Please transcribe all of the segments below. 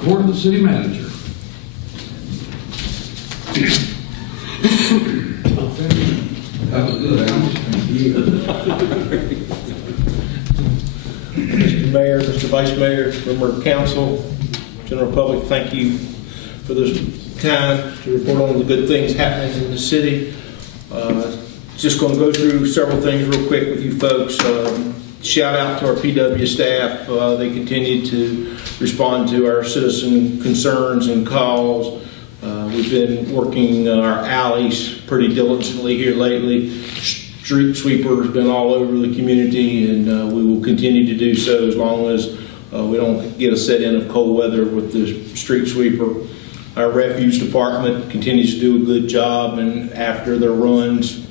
Report of the city manager. That was good, Alan. Mr. Mayor, Mr. Vice Mayor, member of council, general public, thank you for this time to report on the good things happening in the city. Just going to go through several things real quick with you folks. Shout out to our PW staff. They continue to respond to our citizen concerns and calls. We've been working our alleys pretty diligently here lately. Street sweeper has been all over the community, and we will continue to do so as long as we don't get a set in of cold weather with the street sweeper. Our refuse department continues to do a good job, and after their runs,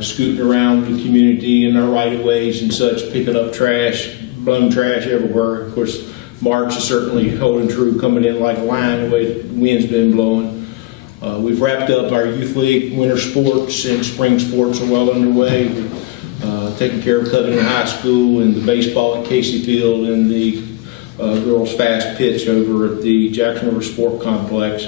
scooting around the community in our right-of-ways and such, picking up trash, blown trash everywhere. Of course, March is certainly holding true, coming in like a line the way the wind's been blowing. We've wrapped up our youth league, winter sports and spring sports are well underway. Taking care of Covington High School and the baseball at Casey Field and the girls fast pitch over at the Jackson River Sport Complex.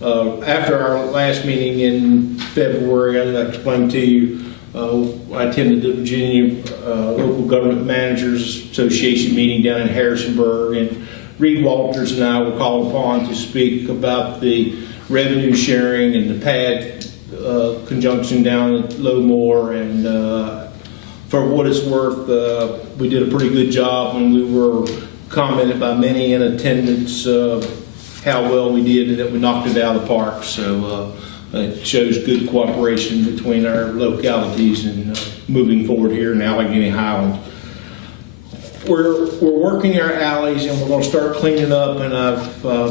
After our last meeting in February, as I explained to you, I attended the Virginia Local Government Managers Association meeting down in Harrisonburg, and Reed Walters and I were called upon to speak about the revenue sharing and the PAD conjunction down at Lowmore. And for what it's worth, we did a pretty good job when we were commented by many in attendance how well we did and that we knocked it out of the park. So it shows good cooperation between our localities and moving forward here in Allegheny Highlands. We're working our alleys and we're going to start cleaning up, and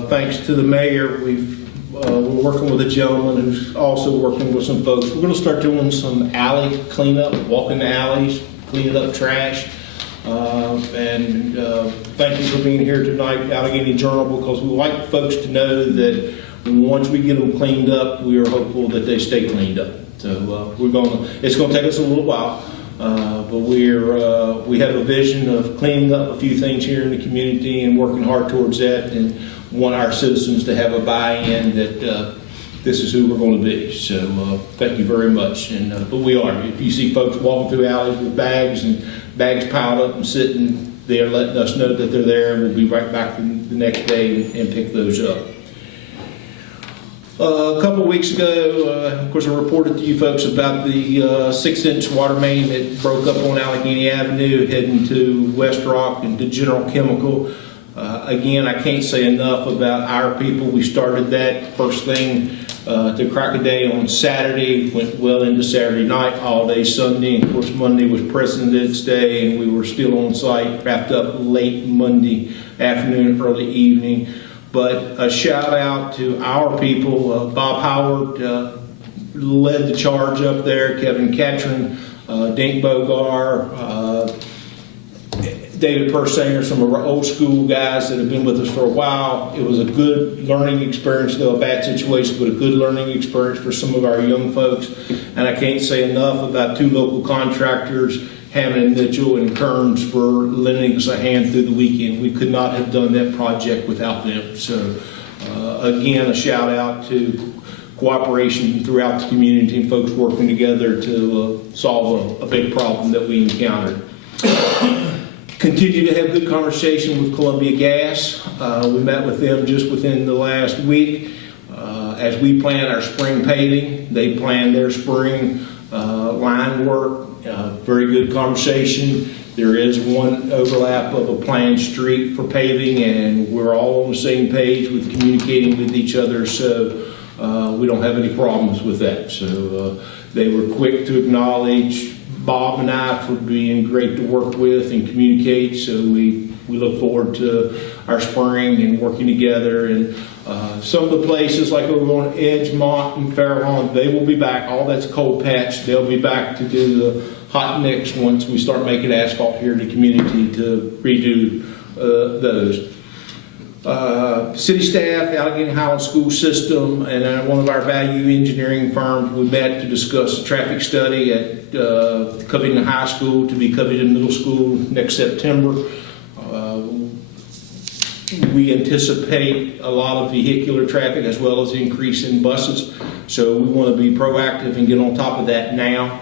thanks to the mayor, we're working with a gentleman who's also working with some folks. We're going to start doing some alley cleanup, walking the alleys, cleaning up trash. Thank you for being here tonight, Allegheny Journal, because we like folks to know that once we get them cleaned up, we are hopeful that they stay cleaned up. So it's going to take us a little while, but we have a vision of cleaning up a few things here in the community and working hard towards that, and want our citizens to have a buy-in that this is who we're going to be. So thank you very much. But we are. If you see folks walking through alleys with bags and bags piled up and sitting there, letting us know that they're there, and we'll be right back the next day and pick those up. A couple of weeks ago, of course, I reported to you folks about the 6-inch water main that broke up on Allegheny Avenue heading to West Rock and to General Chemical. Again, I can't say enough about our people. We started that first thing to crack a day on Saturday, went well into Saturday night, all day Sunday, and of course Monday was President's Day, and we were still on site, wrapped up late Monday afternoon, early evening. But a shout out to our people. Bob Howard led the charge up there, Kevin Catron, Dink Bogar, David Persanger, some of our old school guys that have been with us for a while. It was a good learning experience, though a bad situation, but a good learning experience for some of our young folks. And I can't say enough about two local contractors, Hammond and Mitchell and Kearns, for lending us a hand through the weekend. We could not have done that project without them. So again, a shout out to cooperation throughout the community and folks working together to solve a big problem that we encountered. Continue to have good conversation with Columbia Gas. We met with them just within the last week. As we plan our spring paving, they plan their spring line work. Very good conversation. There is one overlap of a planned street for paving, and we're all on the same page with communicating with each other, so we don't have any problems with that. So they were quick to acknowledge Bob and I for being great to work with and communicate, so we look forward to our spring and working together. And some of the places like over on Edgemont and Fairlawn, they will be back. All that's cold patch. They'll be back to do the hot mix once we start making asphalt here in the community to redo those. City staff, Allegheny Highlands School System, and one of our value engineering firms, we met to discuss a traffic study at Covington High School to be Covington Middle School next September. We anticipate a lot of vehicular traffic as well as increase in buses. So we want to be proactive and get on top of that now.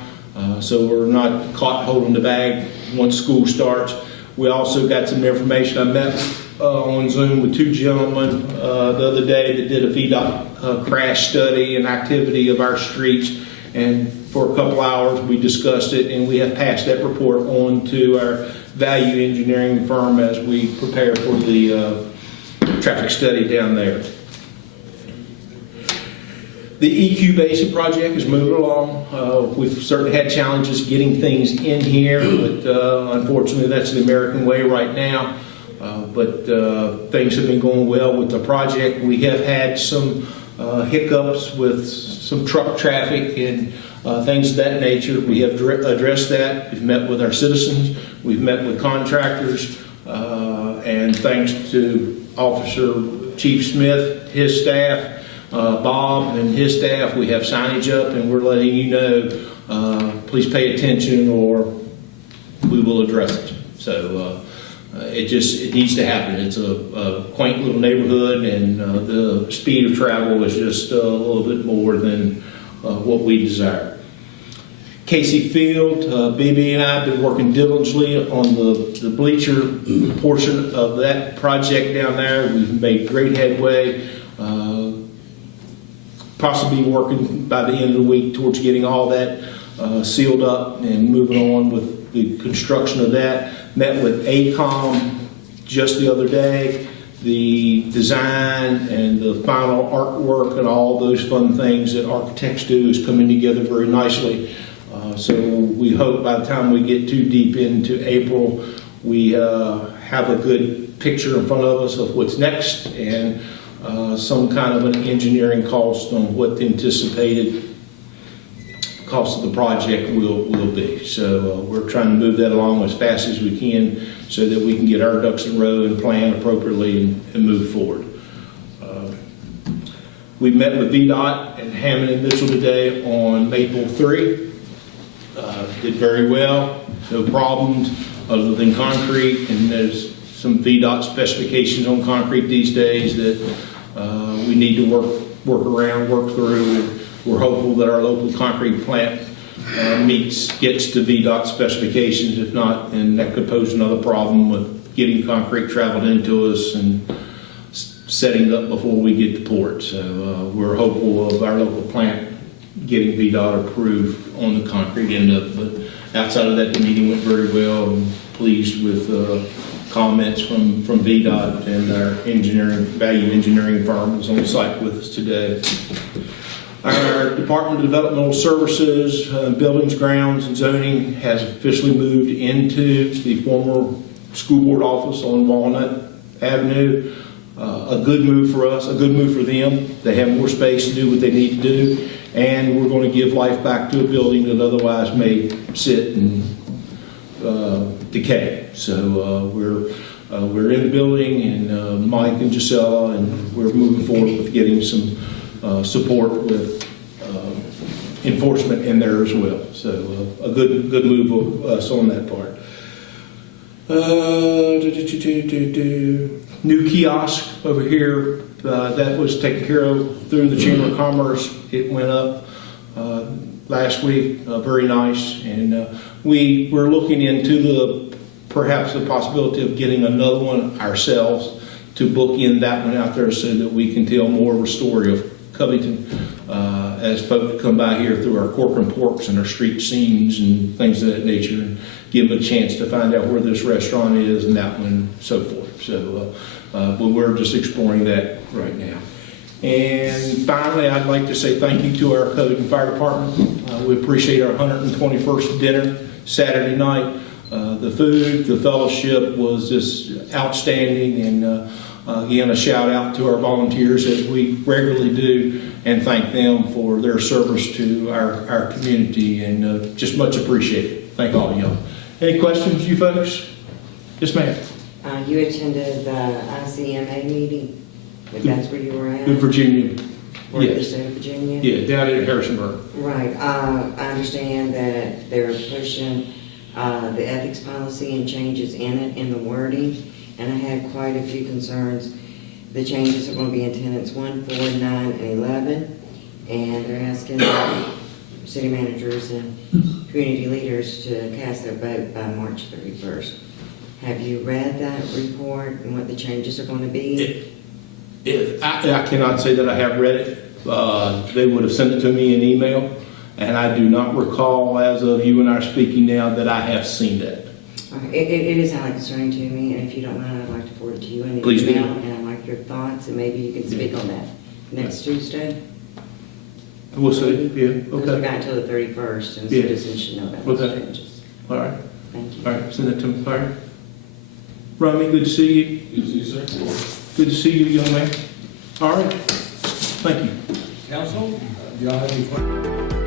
So we're not caught holding the bag once school starts. We also got some information. I met on Zoom with two gentlemen the other day that did a VDOT crash study and activity of our streets. And for a couple hours we discussed it, and we have passed that report on to our value engineering firm as we prepare for the traffic study down there. The Cubase Project is moving along. We've certainly had challenges getting things in here, but unfortunately that's the American way right now. But things have been going well with the project. We have had some hiccups with some truck traffic and things of that nature. We have addressed that. We've met with our citizens. We've met with contractors. And thanks to Officer Chief Smith, his staff, Bob and his staff, we have signage up, and we're letting you know, please pay attention or we will address it. So it needs to happen. It's a quaint little neighborhood, and the speed of travel is just a little bit more than what we desire. Casey Field, BB and I have been working diligently on the bleacher portion of that project down there. We've made great headway. Possibly working by the end of the week towards getting all that sealed up and moving on with the construction of that. Met with ACOM just the other day. The design and the final artwork and all those fun things that architects do is coming together very nicely. So we hope by the time we get too deep into April, we have a good picture in front of us of what's next, and some kind of an engineering cost on what the anticipated cost of the project will be. So we're trying to move that along as fast as we can so that we can get our ducks in a row and plan appropriately and move forward. We met with VDOT and Hammond and Mitchell today on Maple 3. Did very well, no problems other than concrete, and there's some VDOT specifications on concrete these days that we need to work around, work through, and we're hopeful that our local concrete plant gets to VDOT specifications. If not, then that could pose another problem with getting concrete traveled into us and setting up before we get to port. So we're hopeful of our local plant getting VDOT approved on the concrete end of it. But outside of that, the meeting went very well. I'm pleased with comments from VDOT, and our value engineering firm is on site with us today. Our Department of Developmental Services, Buildings, Grounds, and Zoning has officially moved into the former school board office on Walnut Avenue. A good move for us, a good move for them. They have more space to do what they need to do, and we're going to give life back to a building that otherwise may sit and decay. So we're in the building, and Mike and Gisela, and we're moving forward with getting some support with enforcement in there as well. So a good move of us on that part. New kiosk over here, that was taken care of through the Chamber of Commerce. It went up last week, very nice, and we're looking into perhaps the possibility of getting another one ourselves to book in that one out there so that we can tell more of a story of Covington as folks come by here through our cork and porks and our street scenes and things of that nature, and give them a chance to find out where this restaurant is and that one and so forth. So, but we're just exploring that right now. And finally, I'd like to say thank you to our Covington Fire Department. We appreciate our 121st dinner Saturday night. The food, the fellowship was just outstanding, and again, a shout out to our volunteers, as we regularly do, and thank them for their service to our community, and just much appreciated. Thank all of y'all. Any questions, you folks? Yes, ma'am. You attended the ICMA meeting, but that's where you were at? In Virginia. Yes. In Virginia? Yeah, down in Harrisonburg. Right. I understand that they're pushing the ethics policy and changes in it, in the wording, and I had quite a few concerns The changes are gonna be in tenants 1, 4, 9, and 11. And they're asking the city managers and community leaders to cast their vote by March 31st. Have you read that report and what the changes are gonna be? I cannot say that I have read it. They would have sent it to me in email, and I do not recall, as of you and I are speaking now, that I have seen that. It is highly concerning to me, and if you don't mind, I'd like to forward it to you in an Please do. email, and I'd like your thoughts, and maybe you can speak on that next Tuesday. We'll see, yeah, Because we okay. got until the 31st, and Yeah. citizens should know about those Okay. changes. All right, Thank you. all right, send it to me, all right. Romy, good to see you. Good to see you, sir. Good to see you, young man. All right, thank you. Council, do y'all have any questions?